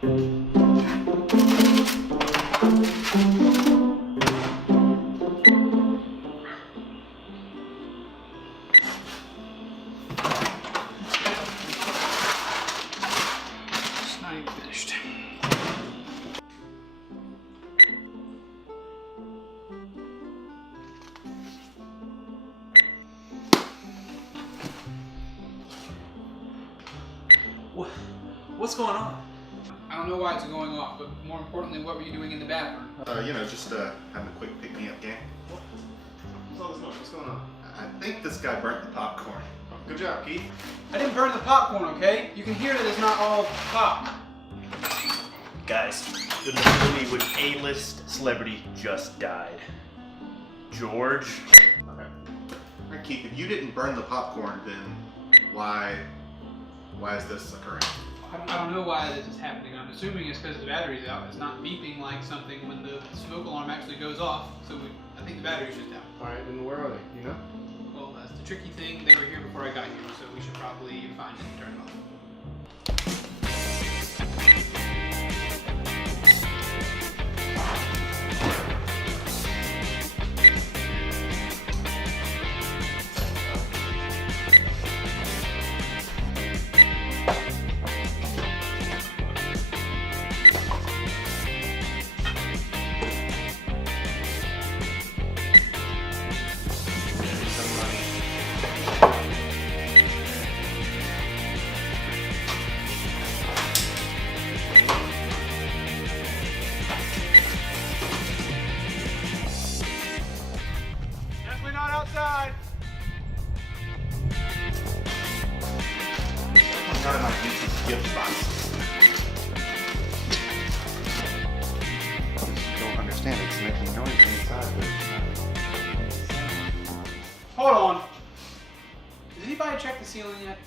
Finished. What's going on? I don't know why it's going off, but more importantly, what were you doing in the bathroom? Just having a quick pick-me-up game. What's all this noise? What's going on? I think this guy burnt the popcorn. Good job, Keith. I didn't burn the popcorn, okay? You can hear that it's not all pop. Guys, the nobility with A-list celebrity just died. George. Okay. All right, Keith, if you didn't burn the popcorn, then why is this occurring? I don't know why this is happening. I'm assuming it's because the battery's out. It's not beeping like something when the smoke alarm actually goes off. So I think the battery's just out. All right, then where are they? You know? Well, that's the tricky thing. They were here before I got here, so we should probably find it and turn it off. Definitely not outside. None of my YouTube gift box. I don't understand. It's making noise inside, but it's not. Hold on. Did anybody check the ceiling yet?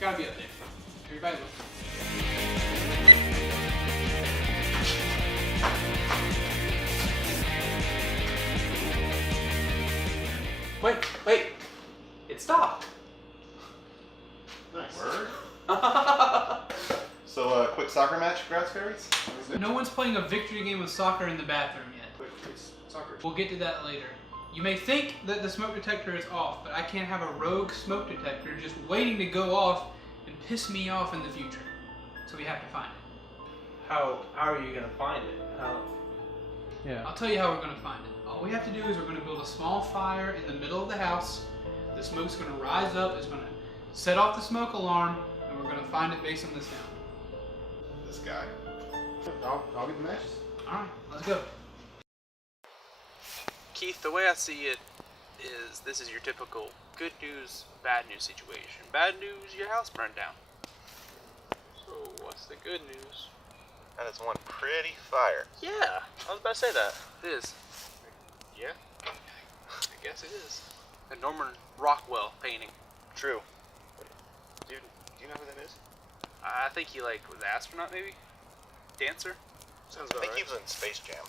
Gotta be up there. Everybody look. Wait. It stopped. Nice. Word. So, quick soccer match, grass fairies? No one's playing a victory game of soccer in the bathroom yet. Wait, it's soccer. We'll get to that later. You may think that the smoke detector is off, but I can't have a rogue smoke detector just waiting to go off and piss me off in the future. So we have to find it. How are you gonna find it? Yeah. I'll tell you how we're going to find it. All we have to do is we're going to build a small fire in the middle of the house. The smoke's going to rise up, it's going to set off the smoke alarm, and we're going to find it based on the sound. This guy. I'll get the matches. Alright, let's go. Keith, the way I see it is this is your typical good news, bad news situation. Bad news, your house burned down. So what's the good news? That is one pretty fire. Yeah, I was about to say that. It is. Yeah, I guess it is. A Norman Rockwell painting. True. Do you know who that is? I think he was an astronaut maybe? Dancer? Sounds I about think right. he was in Space Jam.